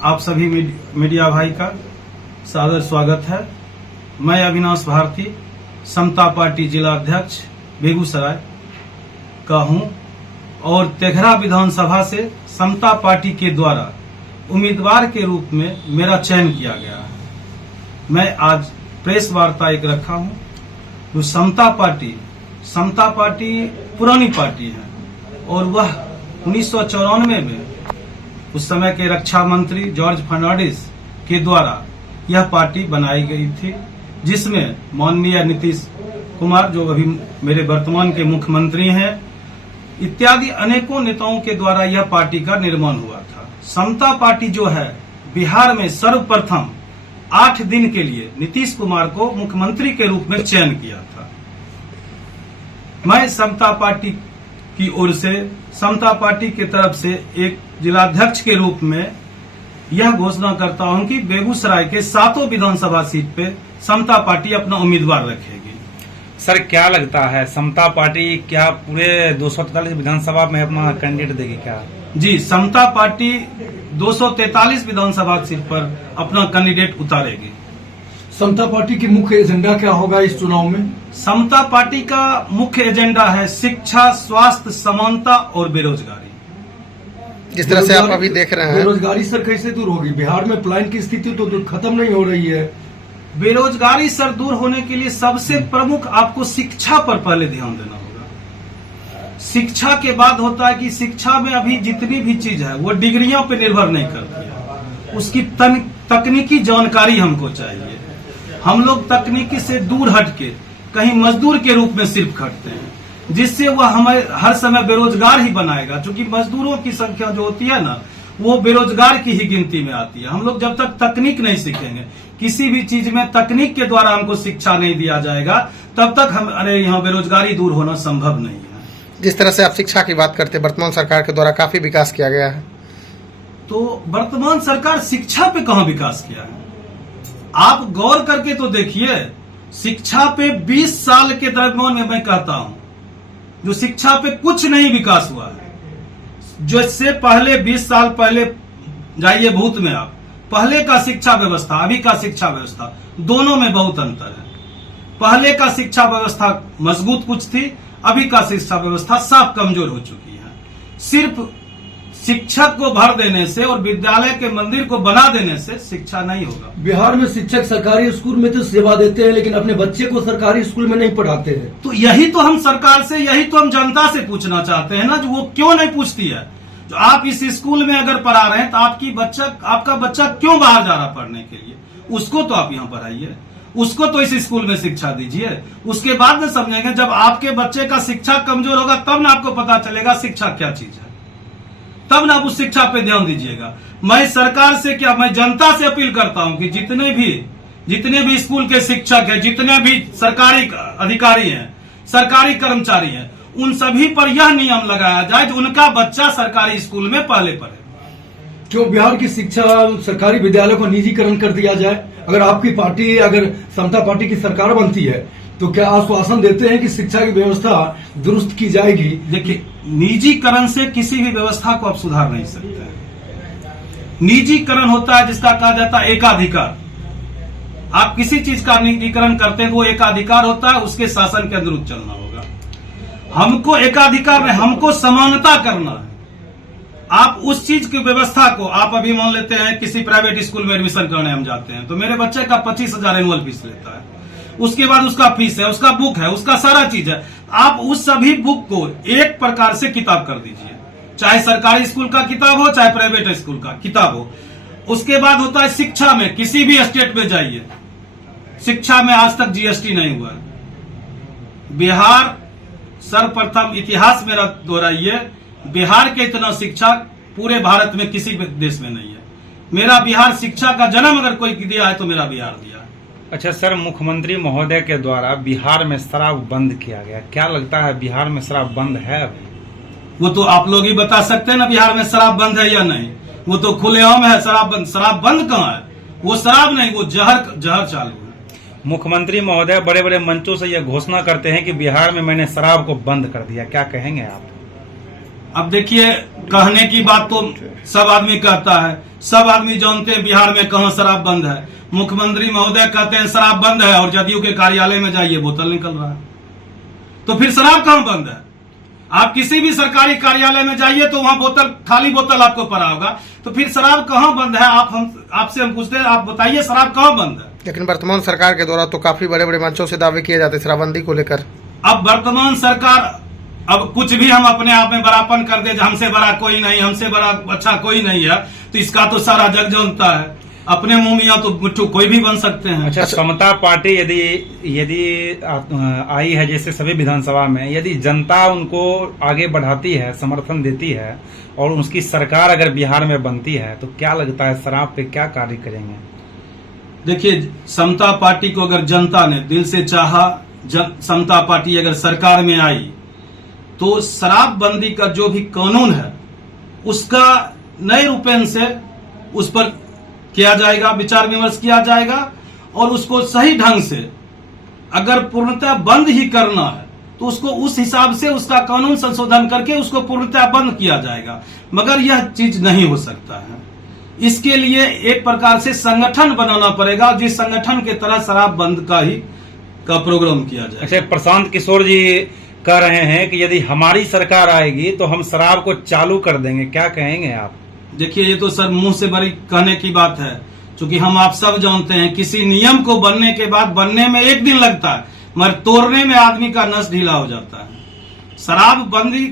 आप सभी मीडिया भाई का सादर स्वागत है। मैं अविनाश भारती, समता पार्टी जिला अध्यक्ष बेगूसराय का हूं और तेघरा विधानसभा से समता पार्टी के द्वारा उम्मीदवार के रूप में मेरा चयन किया गया है। मैं आज प्रेस वार्ता एक रखा हूं। जो समता पार्टी पुरानी पार्टी है और वह 1994 में उस समय के रक्षा मंत्री जॉर्ज फर्नांडिस के द्वारा यह पार्टी बनाई गई थी, जिसमें माननीय नीतीश कुमार जो अभी मेरे वर्तमान के मुख्यमंत्री हैं इत्यादि अनेकों नेताओं के द्वारा यह पार्टी का निर्माण हुआ था। समता पार्टी जो है बिहार में सर्वप्रथम 8 दिन के लिए नीतीश कुमार को मुख्यमंत्री के रूप में चयन किया था। मैं समता पार्टी की ओर से समता पार्टी की तरफ से एक जिलाध्यक्ष के रूप में यह घोषणा करता हूं कि बेगूसराय के 7 विधानसभा सीट पे समता पार्टी अपना उम्मीदवार रखेगी। सर, क्या लगता है समता पार्टी क्या पूरे 243 विधानसभा में अपना कैंडिडेट देगी क्या? जी, समता पार्टी 243 विधानसभा सीट पर अपना कैंडिडेट उतारेगी। समता पार्टी की मुख्य एजेंडा क्या होगा इस चुनाव में? समता पार्टी का मुख्य एजेंडा है शिक्षा, स्वास्थ्य, समानता और बेरोजगारी। जिस तरह से आप अभी देख रहे हैं, बेरोजगारी सर कैसे दूर होगी? बिहार में पलायन की स्थिति तो खत्म नहीं हो रही है। बेरोजगारी सर दूर होने के लिए सबसे प्रमुख आपको शिक्षा पर पहले ध्यान देना होगा। शिक्षा के बाद होता है कि शिक्षा में अभी जितनी भी चीज है वो डिग्रियों पे निर्भर नहीं करती है, उसकी तकनीकी जानकारी हमको चाहिए। हम लोग तकनीकी से दूर हटके कहीं मजदूर के रूप में सिर्फ खटते हैं, जिससे वह हमें हर समय बेरोजगार ही बनाएगा। क्योंकि मजदूरों की संख्या जो होती है ना, वो बेरोजगार की ही गिनती में आती है। हम लोग जब तक तकनीक नहीं सीखेंगे, किसी भी चीज में तकनीक के द्वारा हमको शिक्षा नहीं दिया जाएगा, तब तक यहाँ बेरोजगारी दूर होना संभव नहीं है। जिस तरह से आप शिक्षा की बात करते हैं, वर्तमान सरकार के द्वारा काफी विकास किया गया है, तो वर्तमान सरकार शिक्षा पे कहाँ विकास किया है? आप गौर करके तो देखिए, शिक्षा पे 20 साल के दरम्यान में मैं कहता हूं जो शिक्षा पे कुछ नहीं विकास हुआ है। जो इससे पहले 20 साल पहले जाइए भूत में आप, पहले का शिक्षा व्यवस्था अभी का शिक्षा व्यवस्था दोनों में बहुत अंतर है। पहले का शिक्षा व्यवस्था मजबूत कुछ थी, अभी का शिक्षा व्यवस्था साफ कमजोर हो चुकी है। सिर्फ शिक्षक को भर देने से और विद्यालय के मंदिर को बना देने से शिक्षा नहीं होगा। बिहार में शिक्षक सरकारी स्कूल में तो सेवा देते हैं, लेकिन अपने बच्चे को सरकारी स्कूल में नहीं पढ़ाते हैं। तो यही तो हम सरकार से, यही तो हम जनता से पूछना चाहते हैं ना, जो वो क्यों नहीं पूछती है। जो आप इस स्कूल में अगर पढ़ा रहे हैं तो आपका बच्चा क्यों बाहर जा रहा पढ़ने के लिए? उसको तो आप यहाँ पढ़ाइए, उसको तो इस स्कूल में शिक्षा दीजिए। उसके बाद में समझेंगे, जब आपके बच्चे का शिक्षा कमजोर होगा तब ना आपको पता चलेगा शिक्षा क्या चीज है, तब ना आप उस शिक्षा पे ध्यान दीजिएगा। मैं सरकार से क्या, मैं जनता से अपील करता हूं कि जितने भी स्कूल के शिक्षक हैं, जितने भी सरकारी अधिकारी हैं, सरकारी कर्मचारी हैं, उन सभी पर यह नियम लगाया जाए जो उनका बच्चा सरकारी स्कूल में पहले पढ़े। क्यों बिहार की शिक्षा सरकारी विद्यालय को निजीकरण कर दिया जाए? अगर आपकी पार्टी, अगर समता पार्टी की सरकार बनती है तो क्या आश्वासन देते हैं कि शिक्षा की व्यवस्था दुरुस्त की जाएगी? देखिए, निजीकरण से किसी भी व्यवस्था को आप सुधार नहीं सकते। निजीकरण होता है जिसका कहा जाता है एकाधिकार। आप किसी चीज का निजीकरण करते हैं तो वो एकाधिकार होता है, उसके शासन के अनुरूप चलना होगा। हमको एकाधिकार नहीं, हमको समानता करना है। आप उस चीज की व्यवस्था को, आप अभी मान लेते हैं किसी प्राइवेट स्कूल में एडमिशन करने हम जाते हैं तो मेरे बच्चे का 25,000 एनुअल फीस लेता है, उसके बाद उसका फीस है, उसका बुक है, उसका सारा चीज है। आप उस सभी बुक को एक प्रकार से किताब कर दीजिए, चाहे सरकारी स्कूल का किताब हो चाहे प्राइवेट स्कूल का किताब हो। उसके बाद होता है शिक्षा में, किसी भी स्टेट में जाइए, शिक्षा में आज तक जीएसटी नहीं हुआ है। बिहार सर्वप्रथम, इतिहास मेरा दोहराइए, बिहार के इतना शिक्षा पूरे भारत में किसी देश में नहीं है। मेरा बिहार शिक्षा का जन्म अगर कोई दिया है तो मेरा बिहार दिया है। अच्छा सर, मुख्यमंत्री महोदय के द्वारा बिहार में शराब बंद किया गया, क्या लगता है बिहार में शराब बंद है अभी? वो तो आप लोग ही बता सकते हैं ना बिहार में शराब बंद है या नहीं। वो तो खुलेआम है शराब बंद। शराब बंद कहाँ है? वो शराब नहीं, वो जहर चालू है। मुख्यमंत्री महोदय बड़े बड़े मंचों से यह घोषणा करते हैं कि बिहार में मैंने शराब को बंद कर दिया, क्या कहेंगे आप? अब देखिए, कहने की बात तो सब आदमी कहता है, सब आदमी जानते हैं बिहार में कहां शराब बंद है। मुख्यमंत्री महोदय कहते हैं शराब बंद है और जदयू के कार्यालय में जाइए बोतल निकल रहा है, तो फिर शराब कहां बंद है? आप किसी भी सरकारी कार्यालय में जाइए तो वहां बोतल, खाली बोतल आपको पड़ा होगा, तो फिर शराब कहां बंद है? आपसे हम पूछते हैं, आप बताइए शराब कहां बंद है? लेकिन वर्तमान सरकार के द्वारा तो काफी बड़े बड़े मंचों से दावे किए जाते शराबबंदी को लेकर। अब वर्तमान सरकार, अब कुछ भी हम अपने आप में बड़ापन कर दे, हमसे बड़ा कोई नहीं, हमसे बड़ा अच्छा कोई नहीं है, तो इसका तो सारा जग जानता है। अपने मुंह मियां तो मुट्ठू कोई भी बन सकते हैं। अच्छा, समता पार्टी यदि आई है जैसे सभी विधानसभा में, यदि जनता उनको आगे बढ़ाती है, समर्थन देती है और उसकी सरकार अगर बिहार में बनती है, तो क्या लगता है शराब पे क्या कार्य करेंगे? देखिए, समता पार्टी को अगर जनता ने दिल से चाहा, समता पार्टी अगर सरकार में आई, तो शराबबंदी का जो भी कानून है उसका नए रूपेण से उस पर किया जाएगा, विचार विमर्श किया जाएगा, और उसको सही ढंग से अगर पूर्णतः बंद ही करना है तो उसको उस हिसाब से उसका कानून संशोधन करके उसको पूर्णतः बंद किया जाएगा। मगर यह चीज नहीं हो सकता है, इसके लिए एक प्रकार से संगठन बनाना पड़ेगा, जिस संगठन के तरह शराब बंद का प्रोग्राम किया जाए। अच्छा, प्रशांत किशोर जी कह रहे हैं कि यदि हमारी सरकार आएगी तो हम शराब को चालू कर देंगे, क्या कहेंगे आप? देखिए, ये तो सर मुंह से बड़ी कहने की बात है, क्योंकि हम आप सब जानते हैं किसी नियम को बनने के बाद बनने में एक दिन लगता है, मगर तोड़ने में आदमी का नस ढीला हो जाता है। शराबबंदी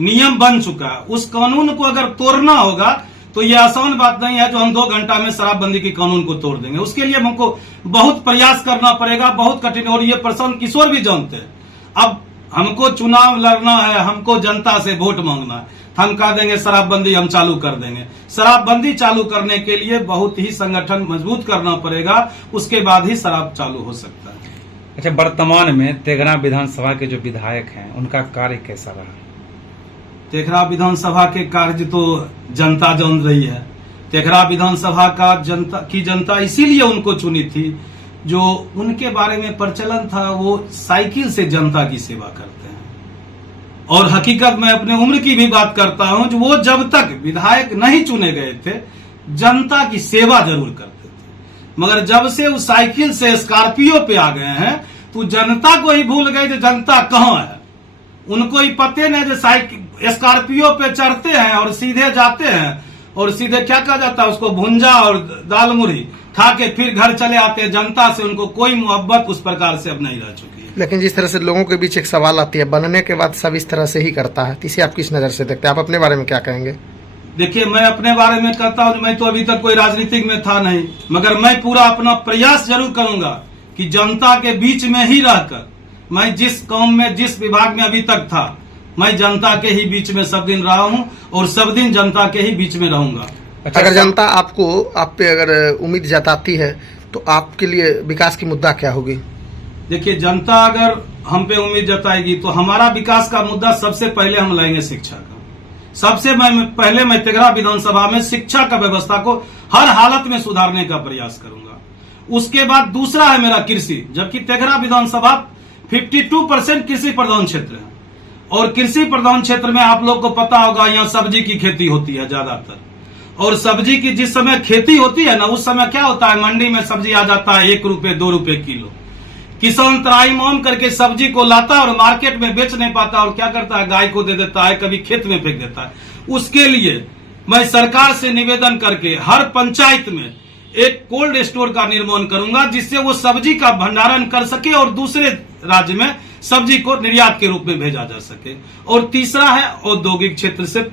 नियम बन चुका है, उस कानून को अगर तोड़ना होगा तो ये आसान बात नहीं है जो हम 2 घंटा में शराबबंदी के कानून को तोड़ देंगे। उसके लिए हमको बहुत प्रयास करना पड़ेगा, बहुत कठिन, और ये प्रशांत किशोर भी जानते हैं। अब हमको चुनाव लड़ना है, हमको जनता से वोट मांगना है, हम कह देंगे शराबबंदी हम चालू कर देंगे। शराबबंदी चालू करने के लिए बहुत ही संगठन मजबूत करना पड़ेगा, उसके बाद ही शराब चालू हो सकता है। अच्छा, वर्तमान में तेघड़ा विधानसभा के जो विधायक हैं उनका कार्य कैसा रहा? तेघड़ा विधानसभा के कार्य तो जनता जान रही है। तेघड़ा विधानसभा का जनता इसीलिए उनको चुनी थी, जो उनके बारे में प्रचलन था, वो साइकिल से जनता की सेवा करते हैं। और हकीकत में अपने उम्र की भी बात करता हूं, जो वो जब तक विधायक नहीं चुने गए थे जनता की सेवा जरूर करते थे, मगर जब से वो साइकिल से स्कॉर्पियो पे आ गए हैं तो जनता को ही भूल गए कि जनता कहां है। उनको ही पते नहीं जो स्कॉर्पियो पे चढ़ते हैं और सीधे जाते हैं, और सीधे क्या कहा जाता है उसको, भुंजा और दाल मुढ़ी खा के फिर घर चले आते हैं। जनता से उनको कोई मोहब्बत उस प्रकार से अब नहीं रह चुकी है। लेकिन जिस तरह से लोगों के बीच एक सवाल आती है, बनने के बाद सब इस तरह से ही करता है, इसे आप किस नजर से देखते हैं? आप अपने बारे में क्या कहेंगे? देखिए, मैं अपने बारे में कहता हूं, मैं तो अभी तक कोई राजनीतिक में था नहीं, मगर मैं पूरा अपना प्रयास जरूर करूंगा कि जनता के बीच में ही रहकर, मैं जिस काम में, जिस विभाग में अभी तक था, मैं जनता के ही बीच में सब दिन रहा हूं और सब दिन जनता के ही बीच में रहूंगा। अच्छा, अगर जनता आपको, आप पे अगर उम्मीद जताती है तो आपके लिए विकास की मुद्दा क्या होगी? देखिए, जनता अगर हम पे उम्मीद जताएगी तो हमारा विकास का मुद्दा सबसे पहले हम लाएंगे शिक्षा का। सबसे पहले मैं तेघड़ा विधानसभा में शिक्षा का व्यवस्था को हर हालत में सुधारने का प्रयास करूंगा। उसके बाद दूसरा है मेरा कृषि, जबकि तेघड़ा विधानसभा 52% कृषि प्रधान क्षेत्र है, और कृषि प्रधान क्षेत्र में आप लोग को पता होगा यहाँ सब्जी की खेती होती है ज्यादातर, और सब्जी की जिस समय खेती होती है ना, उस समय क्या होता है, मंडी में सब्जी आ जाता है 1 रुपए 2 रुपए किलो। किसान त्राईमाम करके सब्जी को लाता है और मार्केट में बेच नहीं पाता, और क्या करता है, गाय को दे देता है, कभी खेत में फेंक देता है। उसके लिए मैं सरकार से निवेदन करके हर पंचायत में एक कोल्ड स्टोर का निर्माण करूंगा, जिससे वो सब्जी का भंडारण कर सके और दूसरे राज्य में सब्जी को निर्यात के रूप में भेजा जा सके। और तीसरा है औद्योगिक क्षेत्र से,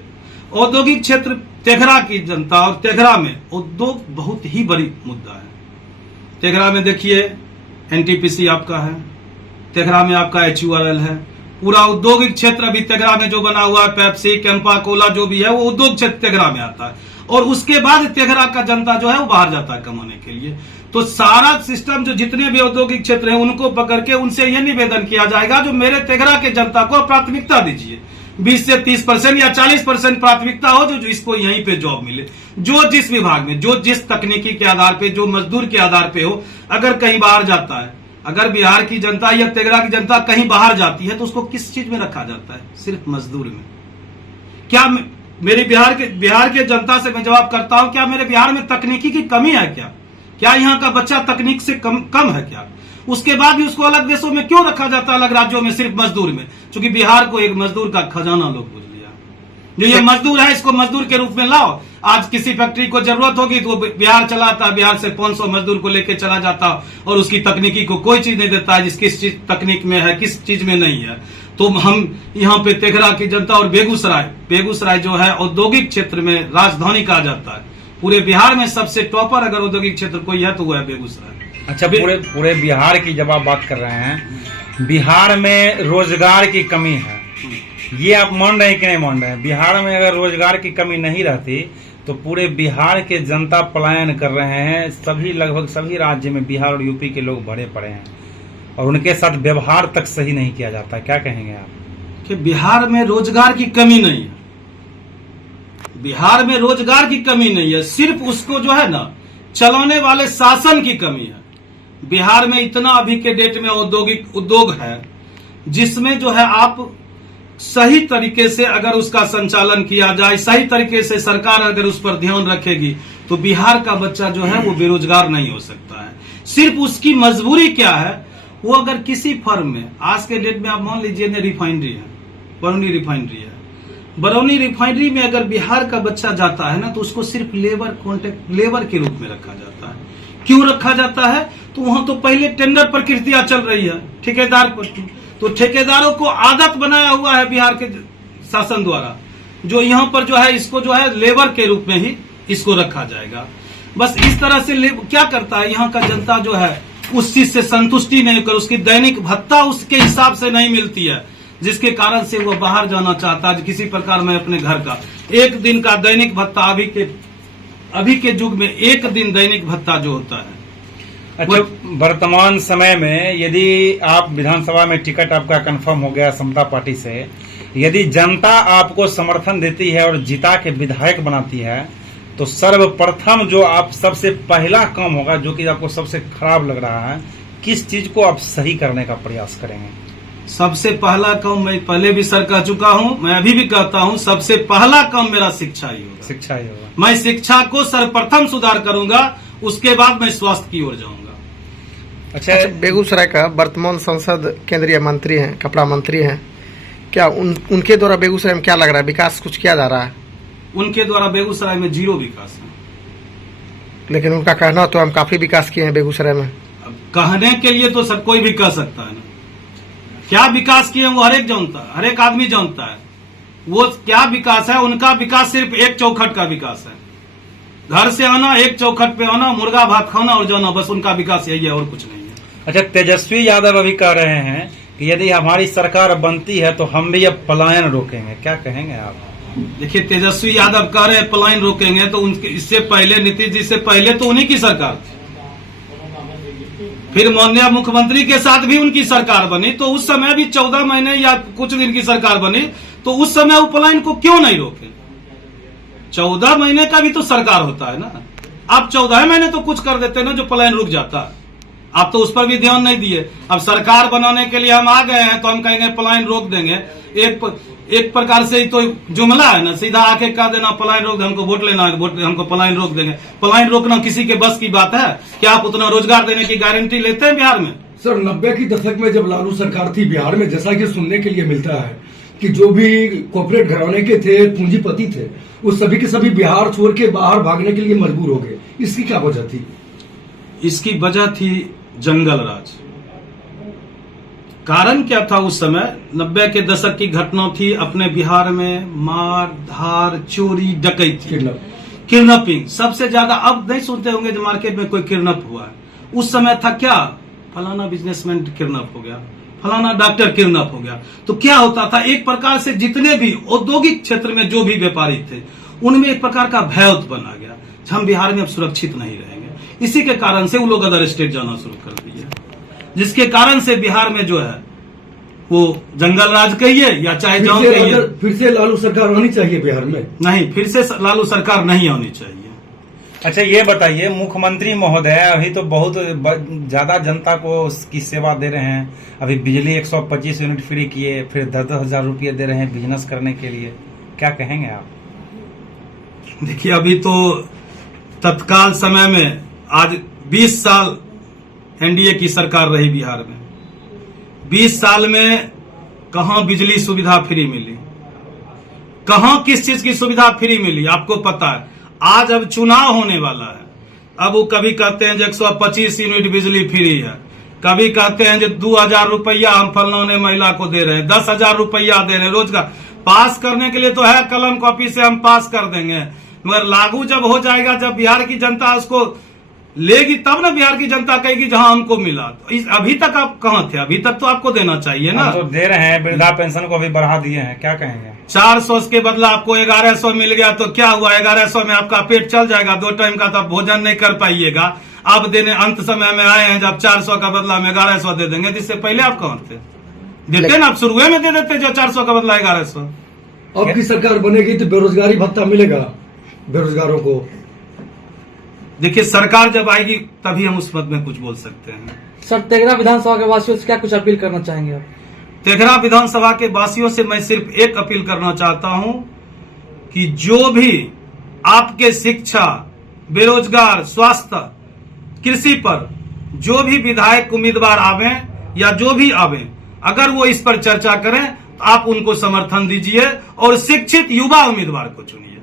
औद्योगिक क्षेत्र तेघड़ा की जनता, और तेघड़ा में उद्योग बहुत ही बड़ी मुद्दा है। तेघड़ा में देखिए एनटीपीसी आपका है, तेघड़ा में आपका HURL है, पूरा औद्योगिक क्षेत्र अभी तेघड़ा में जो बना हुआ है, पेप्सी, कैंपा, कोला जो भी है, वो उद्योग क्षेत्र तेघड़ा में आता है। और उसके बाद तेघड़ा का जनता जो है वो बाहर जाता है कमाने के लिए। तो सारा सिस्टम जो जितने भी औद्योगिक क्षेत्र हैं उनको पकड़ के उनसे यह निवेदन किया जाएगा, जो मेरे तेघड़ा के जनता को प्राथमिकता दीजिए, 20 से 30% या 40% प्राथमिकता हो, जो इसको यहीं पे जॉब मिले, जो जिस विभाग में, जो जिस तकनीकी के आधार पे, जो मजदूर के आधार पे हो। अगर कहीं बाहर जाता है, अगर बिहार की जनता या तेघड़ा की जनता कहीं बाहर जाती है तो उसको किस चीज में रखा जाता है? सिर्फ मजदूर में। क्या मेरे बिहार के जनता से मैं जवाब करता हूं, क्या मेरे बिहार में तकनीकी की कमी है? क्या यहाँ का बच्चा तकनीक से कम है क्या? उसके बाद भी उसको अलग देशों में क्यों रखा जाता है, अलग राज्यों में, सिर्फ मजदूर में? क्योंकि बिहार को एक मजदूर का खजाना लोग बुझ लिया। जो ये मजदूर है, इसको मजदूर के रूप में लाओ। आज किसी फैक्ट्री को जरूरत होगी तो बिहार चलाता, बिहार से 500 मजदूर को लेके चला जाता और उसकी तकनीकी को कोई चीज नहीं देता है, किस चीज तकनीक में है, किस चीज में नहीं है। तो हम यहाँ पे तेघरा की जनता और बेगूसराय जो है औद्योगिक क्षेत्र में राजधानी कहा जाता है। पूरे बिहार में सबसे टॉपर अगर औद्योगिक क्षेत्र कोई है तो वो है बेगूसराय। अच्छा, पूरे बिहार की जब आप बात कर रहे हैं, बिहार में रोजगार की कमी है, ये आप मान रहे हैं कि नहीं मान रहे हैं? बिहार में अगर रोजगार की कमी नहीं रहती तो पूरे बिहार के जनता पलायन कर रहे हैं। लगभग सभी राज्य में बिहार और यूपी के लोग भरे पड़े हैं और उनके साथ व्यवहार तक सही नहीं किया जाता। क्या कहेंगे आप? कि बिहार में रोजगार की कमी नहीं है, बिहार में रोजगार की कमी नहीं है, सिर्फ उसको जो है ना चलाने वाले शासन की कमी है। बिहार में इतना अभी के डेट में औद्योगिक उद्योग है जिसमें जो है आप सही तरीके से अगर उसका संचालन किया जाए, सही तरीके से सरकार अगर उस पर ध्यान रखेगी तो बिहार का बच्चा जो है वो बेरोजगार नहीं हो सकता है। सिर्फ उसकी मजबूरी क्या है, वो अगर किसी फर्म में, आज के डेट में आप मान लीजिए रिफाइनरी है, बरौनी रिफाइनरी है, बरौनी रिफाइनरी में अगर बिहार का बच्चा जाता है ना तो उसको सिर्फ लेबर के रूप में रखा जाता है। क्यों रखा जाता है? तो वहां तो पहले टेंडर प्रक्रिया चल रही है ठेकेदार पर, तो ठेकेदारों को आदत बनाया हुआ है बिहार के शासन द्वारा, जो यहाँ पर जो है इसको जो है लेबर के रूप में ही इसको रखा जाएगा। बस इस तरह से क्या करता है, यहाँ का जनता जो है उस चीज से संतुष्टि नहीं कर, उसकी दैनिक भत्ता उसके हिसाब से नहीं मिलती है, जिसके कारण से वो बाहर जाना चाहता है। किसी प्रकार में अपने घर का एक दिन का दैनिक भत्ता, अभी के युग में एक दिन दैनिक भत्ता जो होता है। अच्छा, वर्तमान समय में यदि आप विधानसभा में टिकट आपका कंफर्म हो गया समता पार्टी से, यदि जनता आपको समर्थन देती है और जिता के विधायक बनाती है, तो सर्वप्रथम जो आप सबसे पहला काम होगा, जो कि आपको सबसे खराब लग रहा है, किस चीज को आप सही करने का प्रयास करेंगे? सबसे पहला काम, मैं पहले भी सर कह चुका हूं, मैं अभी भी कहता हूं, सबसे पहला काम मेरा शिक्षा ही होगा। मैं शिक्षा को सर्वप्रथम सुधार करूंगा, उसके बाद मैं स्वास्थ्य की ओर जाऊंगा। अच्छा, बेगूसराय का वर्तमान सांसद केंद्रीय मंत्री हैं, कपड़ा मंत्री हैं, क्या उनके द्वारा बेगूसराय में क्या लग रहा है, विकास कुछ किया जा रहा है? उनके द्वारा बेगूसराय में 0 विकास है। लेकिन उनका कहना तो हम काफी विकास किए हैं बेगूसराय में। अब कहने के लिए तो सब कोई भी कह सकता है ना, क्या विकास किए वो हर एक जानता है, हर एक आदमी जानता है वो क्या विकास है। उनका विकास सिर्फ एक चौखट का विकास है, घर से आना, एक चौखट पे आना, मुर्गा भात खाना और जाना, बस उनका विकास यही है और कुछ नहीं है। अच्छा, तेजस्वी यादव अभी कह रहे हैं कि यदि हमारी सरकार बनती है तो हम भी अब पलायन रोकेंगे, क्या कहेंगे आप? देखिए, तेजस्वी यादव कह रहे हैं पलायन रोकेंगे, तो उनके इससे पहले, नीतीश जी से पहले तो उन्हीं की सरकार थी, फिर माननीय मुख्यमंत्री के साथ भी उनकी सरकार बनी, तो उस समय भी 14 महीने या कुछ दिन की सरकार बनी, तो उस समय वो पलायन को क्यों नहीं रोके? 14 महीने का भी तो सरकार होता है ना, आप 14 महीने तो कुछ कर देते ना जो पलायन रुक जाता। आप तो उस पर भी ध्यान नहीं दिए। अब सरकार बनाने के लिए हम आ गए हैं तो हम कहेंगे पलायन रोक देंगे, एक प्रकार से तो जुमला है ना, सीधा आके कह देना पलायन रोक, हमको वोट लेना है, वोट हमको पलायन रोक देंगे। पलायन रोकना किसी के बस की बात है क्या? आप उतना रोजगार देने की गारंटी लेते हैं बिहार में? सर, 90 की दशक में जब लालू सरकार थी बिहार में, जैसा कि सुनने के लिए मिलता है कि जो भी कॉर्पोरेट घराने के थे, पूंजीपति थे, वो सभी के सभी बिहार छोड़ के बाहर भागने के लिए मजबूर हो गए। इसकी क्या वजह थी? इसकी वजह थी जंगल राज। कारण क्या था उस समय? 90 के दशक की घटना थी अपने बिहार में, मार धार, चोरी, डकैती, किडनैपिंग सबसे ज्यादा। अब नहीं सुनते होंगे जो मार्केट में कोई किडनैप हुआ है। उस समय था क्या, फलाना बिजनेसमैन किडनैप हो गया, फलाना डॉक्टर किडनैप हो गया। तो क्या होता था, एक प्रकार से जितने भी औद्योगिक क्षेत्र में जो भी व्यापारी थे उनमें एक प्रकार का भय बना गया, हम बिहार में अब सुरक्षित नहीं रहेंगे। इसी के कारण से वो लोग अदर स्टेट जाना शुरू कर दिए, जिसके कारण से बिहार में जो है वो जंगल राज कहिए या चाहे जहां कहिए, फिर से लालू सरकार आनी चाहिए बिहार में? नहीं, फिर से लालू सरकार नहीं आनी चाहिए। अच्छा, ये बताइए मुख्यमंत्री महोदय अभी तो बहुत ज्यादा जनता को की सेवा दे रहे हैं। अभी बिजली 125 यूनिट फ्री किए, फिर 10,000 रुपये दे रहे हैं बिजनेस करने के लिए। क्या कहेंगे आप? देखिए, अभी तो तत्काल समय में आज 20 साल एनडीए की सरकार रही बिहार में। 20 साल में कहां बिजली सुविधा फ्री मिली, कहां किस चीज की सुविधा फ्री मिली आपको पता है? आज अब चुनाव होने वाला है, अब वो कभी कहते हैं जो 125 यूनिट बिजली फ्री है, कभी कहते हैं जो 2000 रुपया हम फलाने महिला को दे रहे हैं, 10,000 रुपया दे रहे हैं रोजगार। पास करने के लिए तो है, कलम कॉपी से हम पास कर देंगे, मगर लागू जब हो जाएगा, जब बिहार की जनता उसको लेगी तब ना बिहार की जनता कहेगी जहां हमको मिला। तो अभी तक आप कहां थे? अभी तक तो आपको देना चाहिए ना। हम तो दे रहे हैं, वृद्धा पेंशन को अभी बढ़ा दिए हैं, क्या कहेंगे? 400 के बदला आपको 1100 मिल गया तो क्या हुआ? 1100 में आपका पेट चल जाएगा, 2 टाइम का तो भोजन नहीं कर पाइएगा। आप देने अंत समय में आए हैं जब 400 का बदला में 1100 दे देंगे, जिससे पहले आप कहां थे? देते ना, आप शुरुए में दे देते जो 400 का बदला 1100। अब की सरकार बनेगी तो बेरोजगारी भत्ता मिलेगा बेरोजगारों को। देखिए, सरकार जब आएगी तभी हम उस मत में कुछ बोल सकते हैं। सर, तेघरा विधानसभा के वासियों से क्या कुछ अपील करना चाहेंगे आप? तेघरा विधानसभा के वासियों से मैं सिर्फ एक अपील करना चाहता हूं कि जो भी आपके शिक्षा, बेरोजगार, स्वास्थ्य, कृषि पर जो भी विधायक उम्मीदवार आवे या जो भी आवे, अगर वो इस पर चर्चा करें तो आप उनको समर्थन दीजिए और शिक्षित युवा उम्मीदवार को चुनिए।